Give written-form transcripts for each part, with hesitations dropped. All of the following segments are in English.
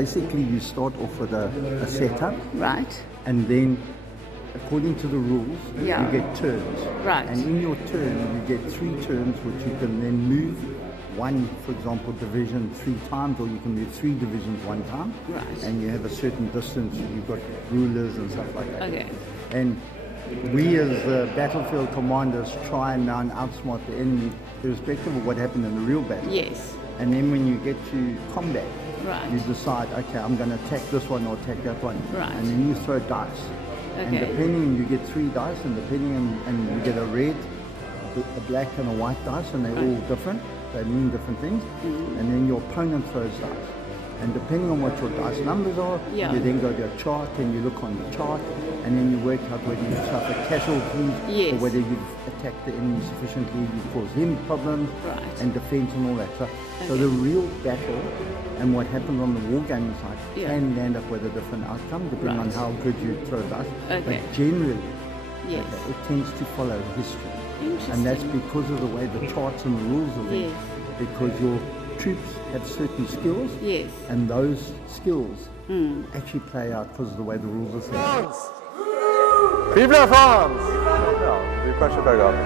basically you start off with a setup. Right. And then, according to the rules, Yeah. you get turns. Right. And in your turn, you get 3 turns, which you can then move one, for example, division 3 times, or you can move 3 divisions 1 time. Right. And you have a certain distance. You've got rulers and stuff like that. Okay. And we as battlefield commanders try and now outsmart the enemy, irrespective of what happened in the real battle. Yes. And then when you get to combat, Right. you decide, okay, I'm going to attack this one or attack that one. Right. And then you throw dice. And Okay. depending, you get 3 dice, and depending on, and you get a red, a black and a white dice, and they're all different. They mean different things. Mm-hmm. And then your opponent throws dice. And depending on what your dice numbers are, Yeah. you then go to a chart and you look on the chart, and then you work out whether you've suffered casualties Yes. or whether you've attacked the enemy sufficiently, you've caused him problems, Right. and defense and all that. So Okay. the real battle and what happens on the wargaming side Yeah. can land up with a different outcome depending on Right. how good you throw dice. Okay. But generally, Yes. it tends to follow history. Interesting. And that's because of the way the charts and the rules are there. Yes. Because your troops have certain skills, Yes. and those skills actually play out because of the way the rules are set. France! Vive la France! Non, je dis pas, c'est pas grave.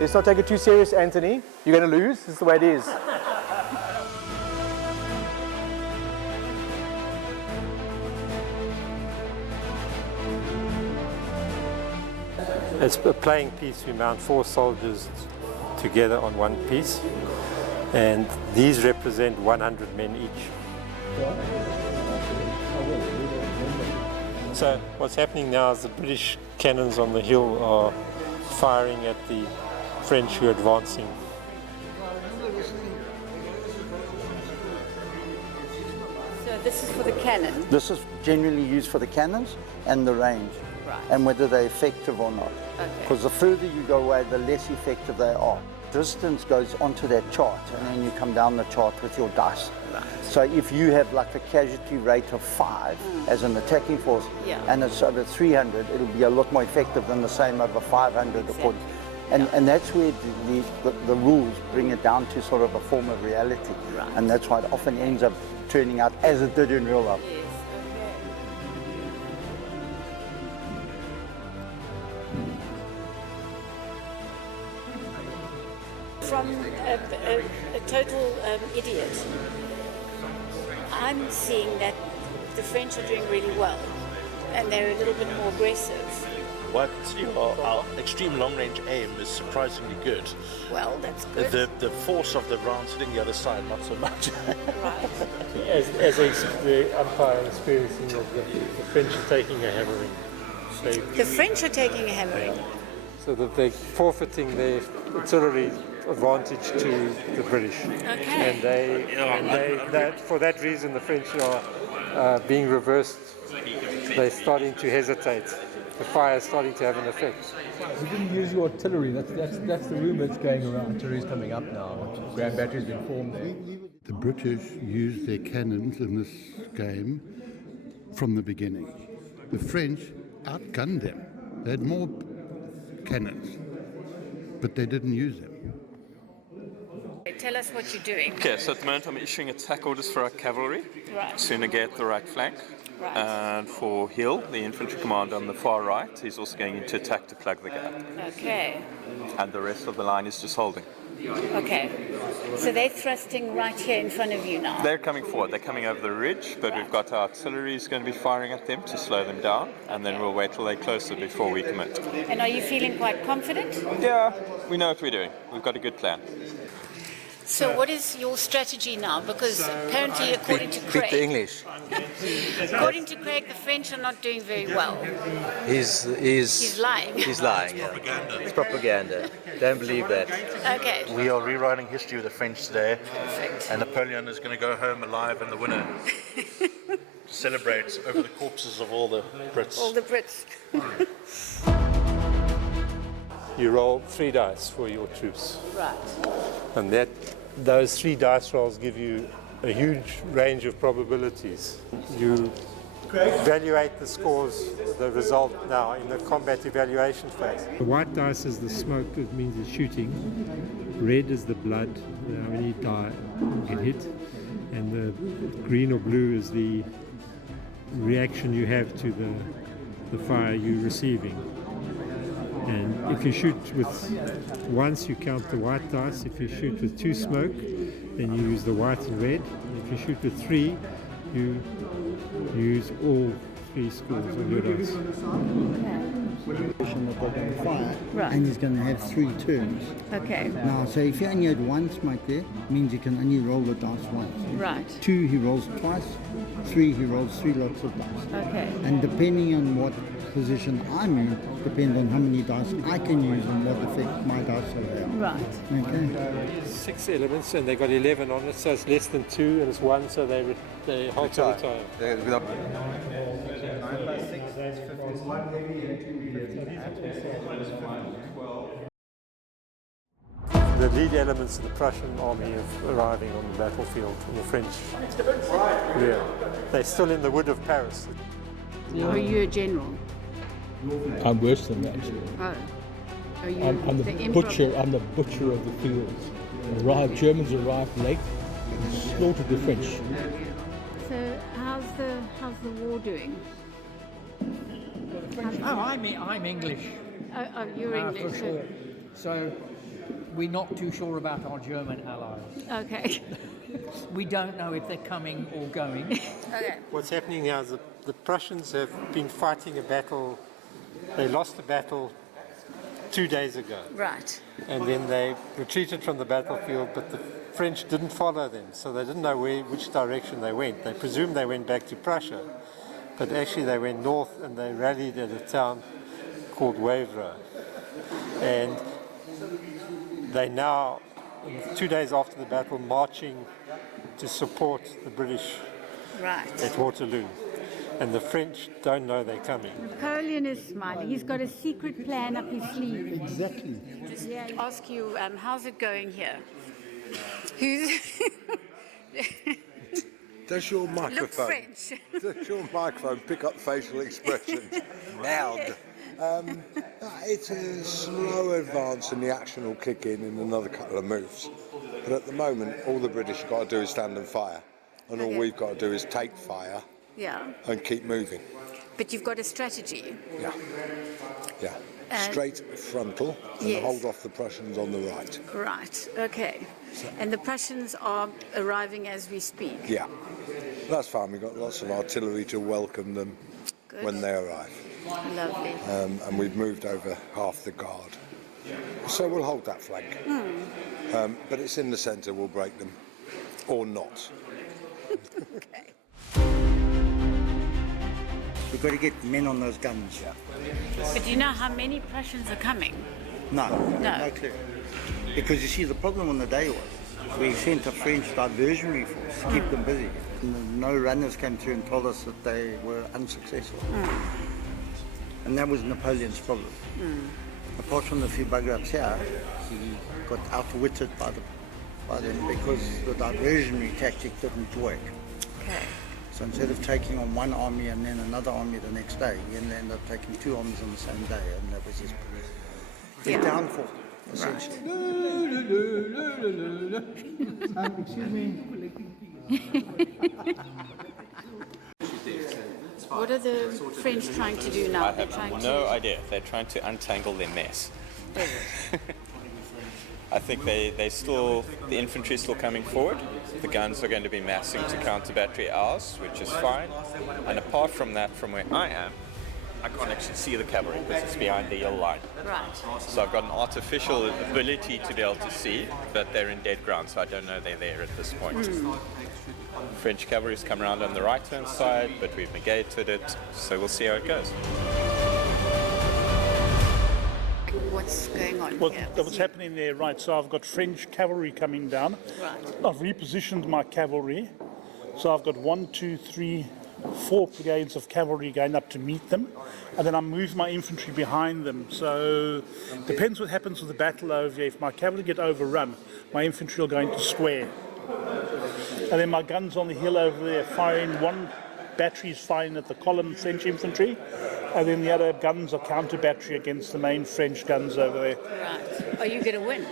Let's not take it too serious, Anthony. You're going to lose. This is the way it is. It's a playing piece. We mount 4 soldiers together on one piece, and these represent 100 men each. So what's happening now is the British cannons on the hill are firing at the French who are advancing. So this is for the cannon. This is generally used for the cannons and the range, Right. and whether they're effective or not. Okay. Because the further you go away, the less effective they are. Distance goes onto that chart, and then you come down the chart with your dice. Right. So if you have like a casualty rate of 5 as an attacking force, Yeah. and it's over 300, it'll be a lot more effective than the same over 500. Exactly. And that's where the rules bring it down to sort of a form of reality. Right. And that's why it often ends up turning out as it did in real life. Yes. From a total idiot, I'm seeing that the French are doing really well, and they're a little bit more aggressive. Well, I can see our extreme long-range aim is surprisingly good. Well, that's good. The force of the rounds hitting the other side, not so much. Right. As the umpire experiencing the French are taking a hammering. The French are taking a hammering. So that they're forfeiting their artillery advantage to the British. Okay. And for that reason, the French are being reversed. They're starting to hesitate. The fire is starting to have an effect. We didn't use your artillery. That's the rumour that's going around. Artillery's coming up now. Grand battery's been formed there. The British used their cannons in this game from the beginning. The French outgunned them. They had more cannons, but they didn't use them. Tell us what you're doing. Okay, so at the moment I'm issuing attack orders for our cavalry. Right. Soon get the right flank. Right. And for Hill, the infantry commander on the far right, he's also going into attack to plug the gap. Okay. And the rest of the line is just holding. Okay. So they're thrusting right here in front of you now. They're coming forward, they're coming over the ridge, but we've got our artillery is going to be firing at them to slow them down, and then we'll wait till they're closer before we commit. And are you feeling quite confident? Yeah, we know what we're doing. We've got a good plan. So what is your strategy now? Because apparently, according to Craig, English. according to Craig, the French are not doing very well. He's lying. He's lying. Yeah. It's propaganda. Don't believe that. Okay. We are rewriting history with the French today, Perfect. and Napoleon is going to go home alive and the winner. Celebrates over the corpses of all the Brits. All the Brits. You roll 3 dice for your troops. Right. And those 3 dice rolls give you a huge range of probabilities. You evaluate the scores, the result now in the combat evaluation phase. The white dice is the smoke, it means the shooting. red is the blood, how many get hit, and the green or blue is the reaction you have to the fire you're receiving. And if you shoot with once, you count the white dice. If you shoot with 2 smoke, then you use the white and red. If you shoot with 3, you use all 3 scores on your dice. Okay. That they're going to fire, Right. and he's going to have 3 turns. Okay. Now, so if you only had 1 smoke there, means you can only roll the dice once. Right. 2, he rolls twice. 3, he rolls 3 lots of dice. Okay. And depending on what position I'm in, depends on how many dice I can use and what effect my dice will have. Right. Okay. 6 elements, and they got 11 on it, so it's less than 2, and it's 1, so they halt to retire. The lead elements of the Prussian army are arriving on the battlefield in the French rear. They're still in the wood of Paris. Are you a general? I'm worse than that. Oh. Are you I'm the emperor? butcher. I'm the butcher of the fields. Germans arrived late and slaughtered the French. So how's the war doing? Oh, I'm English. Oh, you're English. For sure. So we're not too sure about our German allies. Okay. We don't know if they're coming or going. Okay. What's happening now is the Prussians have been fighting a battle. They lost the battle 2 days ago. Right. And then they retreated from the battlefield, but the French didn't follow them, so they didn't know which direction they went. They presumed they went back to Prussia, but actually they went north and they rallied at a town called Waterloo. And they now, 2 days after the battle, marching to support the British Right. at Waterloo. And the French don't know they're coming. Napoleon is smiling. He's got a secret plan up his sleeve. Exactly. Just ask you, how's it going here? Who's Does your look microphone? French? Does your microphone pick up facial expressions? Loud. It's a slow advance, and the action will kick in another couple of moves. But at the moment, all the British have got to do is stand and fire, and all we've got to do is take fire Yeah. and keep moving. But you've got a strategy. Yeah. Straight frontal and Yes. hold off the Prussians on the right. Right. Okay. And the Prussians are arriving as we speak. Yeah. That's fine. We've got lots of artillery to welcome them Good. when they arrive. Lovely. And we've moved over half the guard. So we'll hold that flank. But it's in the centre, we'll break them. Or not. Okay. We've got to get men on those guns. But do you know how many Prussians are coming? No clue. Because you see, the problem on the day was we sent a French diversionary force to keep them busy. And no runners came through and told us that they were unsuccessful. And that was Napoleon's problem. Apart from the few bugger-ups here, he got outwitted by them because the diversionary tactic didn't work. Okay. So instead of taking on one army and then another army the next day, he ended up taking 2 armies on the same day, and that was his downfall, essentially. Excuse me. What are the French trying to do now? I have no idea. They're trying to untangle their mess. I think the infantry is still coming forward. The guns are going to be massing to counter battery ours, which is fine. And apart from that, from where I am, I can't actually see the cavalry because it's behind the yellow line. Right. So I've got an artificial ability to be able to see, but they're in dead ground, so I don't know they're there at this point. French cavalry's come around on the right-hand side, but we've negated it, so we'll see how it goes. What's going on here? What's happening there, right? So I've got French cavalry coming down. Right. I've repositioned my cavalry. So I've got 1, 2, 3, 4 brigades of cavalry going up to meet them. And then I move my infantry behind them. So depends what happens with the battle over here. If my cavalry get overrun, my infantry will go into square. And then my guns on the hill over there firing. One battery is firing at the column French infantry, and then the other guns are counter battery against the main French guns over there. Right. Are you going to win?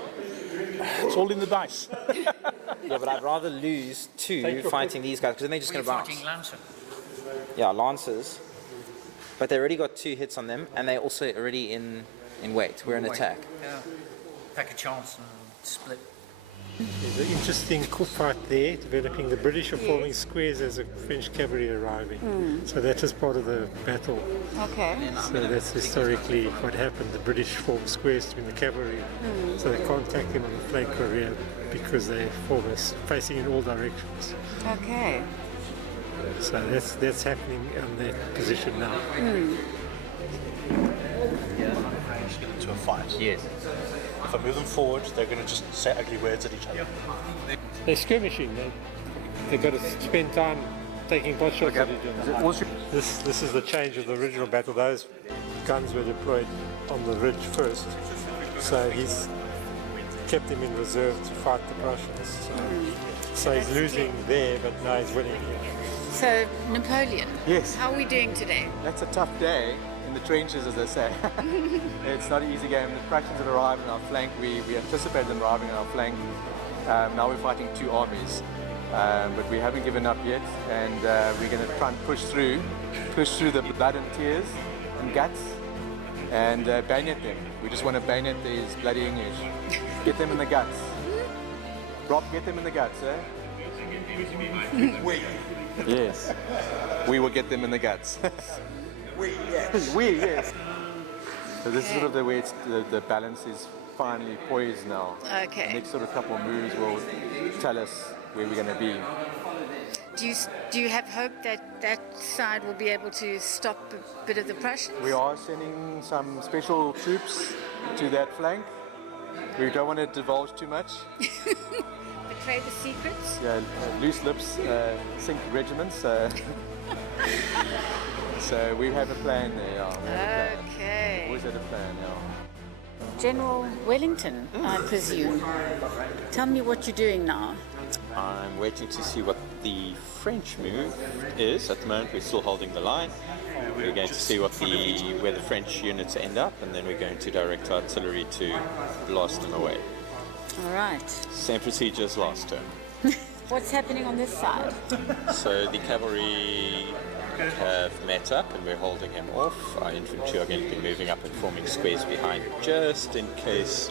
It's all in the dice. Yeah, but I'd rather lose two fighting these guys because then they're just going to bounce. Fighting Lancer. Yeah, Lancers. But they already got 2 hits on them, and they're also already in weight. We're in attack. Yeah. Take a chance and split. There's an interesting fight there, developing. The British are forming squares as a French cavalry arriving. So that is part of the battle. Okay. So that's historically what happened. The British formed squares between the cavalry, so they can't attack them on the flank or rear because they form us facing in all directions. Okay. So that's happening on that position now. Get into a fight. Yes. If I move them forward, they're going to just say ugly words at each other. They're skirmishing. They've got to spend time taking pot shots at each other. This is the change of the original battle. Those guns were deployed on the ridge first, so he's kept them in reserve to fight the Prussians. So he's losing there, but now he's winning here. So, Napoleon. Yes. How are we doing today? That's a tough day in the trenches, as they say. It's not an easy game. The Prussians have arrived on our flank. We anticipated them arriving on our flank. Now we're fighting 2 armies, but we haven't given up yet, and we're going to try and push through the blood and tears and guts, and bayonet them. We just want to bayonet these bloody English. Get them in the guts. Rob, get them in the guts, eh? Yes. We will get them in the guts. We, yes. So this is sort of the way the balance is finally poised now. Okay. The next sort of couple of moves will tell us where we're going to be. Do you have hope that that side will be able to stop a bit of the Prussians? We are sending some special troops to that flank. We don't want to divulge too much. Betray the secrets? Yeah, loose lips sink regiments. So we have a plan there. Yeah. Okay. Always had a plan, yeah. General Wellington, I presume. Tell me what you're doing now. I'm waiting to see what the French move is. At the moment, we're still holding the line. We're going to see where the French units end up, and then we're going to direct artillery to blast them away. All right. Same procedure as last term. What's happening on this side? So the cavalry have met up and we're holding him off. Our infantry are going to be moving up and forming squares behind just in case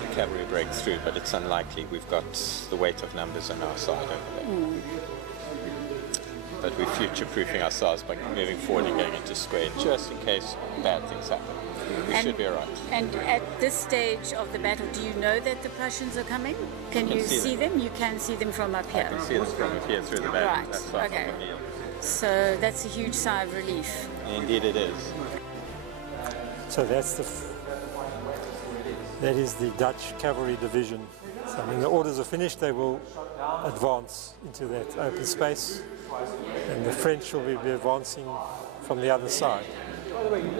the cavalry break through, but it's unlikely. We've got the weight of numbers on our side over there. But we're future-proofing ourselves by moving forward and going into square just in case bad things happen. We should be all right. And at this stage of the battle, do you know that the Prussians are coming? Can you see them? You can see them from up here? I can see them from up here through the battle. Right, That's right okay. on the hill. So that's a huge sigh of relief. Indeed it is. So that is the Dutch cavalry division. So when the orders are finished, they will advance into that open space, and the French will be advancing from the other side. And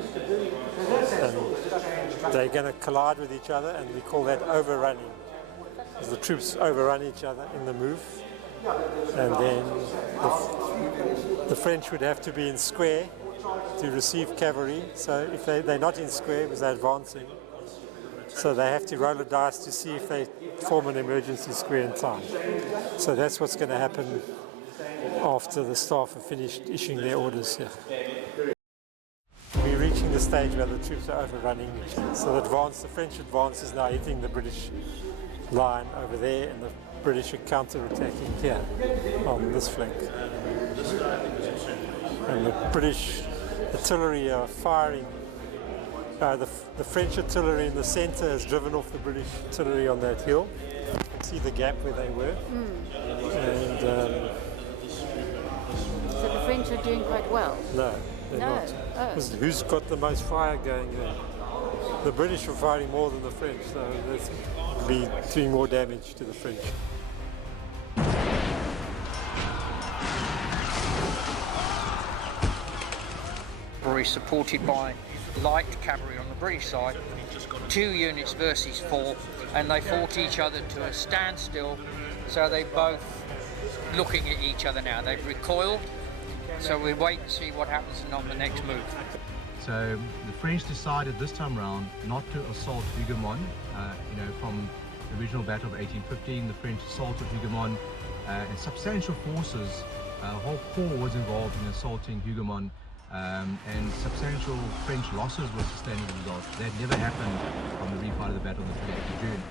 they're going to collide with each other, and we call that overrunning, as the troops overrun each other in the move. And then the French would have to be in square to receive cavalry. So if they're not in square because they're advancing, so they have to roll a dice to see if they form an emergency square in time. So that's what's going to happen after the staff have finished issuing their orders here. We're reaching the stage where the troops are overrunning each other. So the French advance is now hitting the British line over there, and the British are counter-attacking here on this flank. And the British artillery are firing. The French artillery in the centre has driven off the British artillery on that hill. You can see the gap where they were. And so the French are doing quite well? No, they're not. Oh. Who's got the most fire going there? The British are firing more than the French, so that's be doing more damage to the French. Supported by light cavalry on the British side, 2 units versus 4, and they fought each other to a standstill, so they're both looking at each other now. They've recoiled, so we wait and see what happens on the next move. So the French decided this time round not to assault Hougoumont, from original battle of 1815, the French assaulted Hougoumont, and substantial forces, a whole corps was involved in assaulting Hougoumont, and substantial French losses were sustained as a result. That never happened on the refight of the battle on the 28th of June.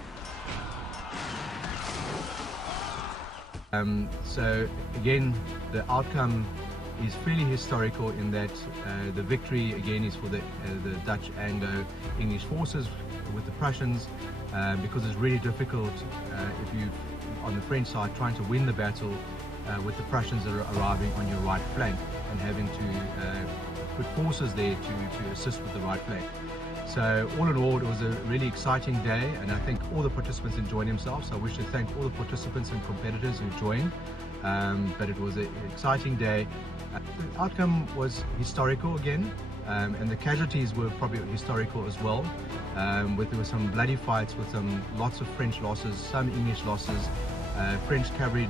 So again, the outcome is fairly historical in that the victory again is for the Dutch Anglo-English forces with the Prussians, because it's really difficult if you on the French side trying to win the battle with the Prussians arriving on your right flank and having to put forces there to assist with the right flank. So all in all, it was a really exciting day, and I think all the participants enjoyed themselves. So I wish to thank all the participants and competitors who joined, but it was an exciting day. The outcome was historical again, and the casualties were probably historical as well. There were some bloody fights with lots of French losses, some English losses, French cavalry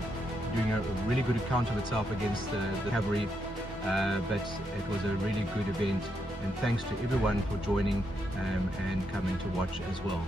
doing a really good account of itself against the cavalry, but it was a really good event, and thanks to everyone for joining and coming to watch as well.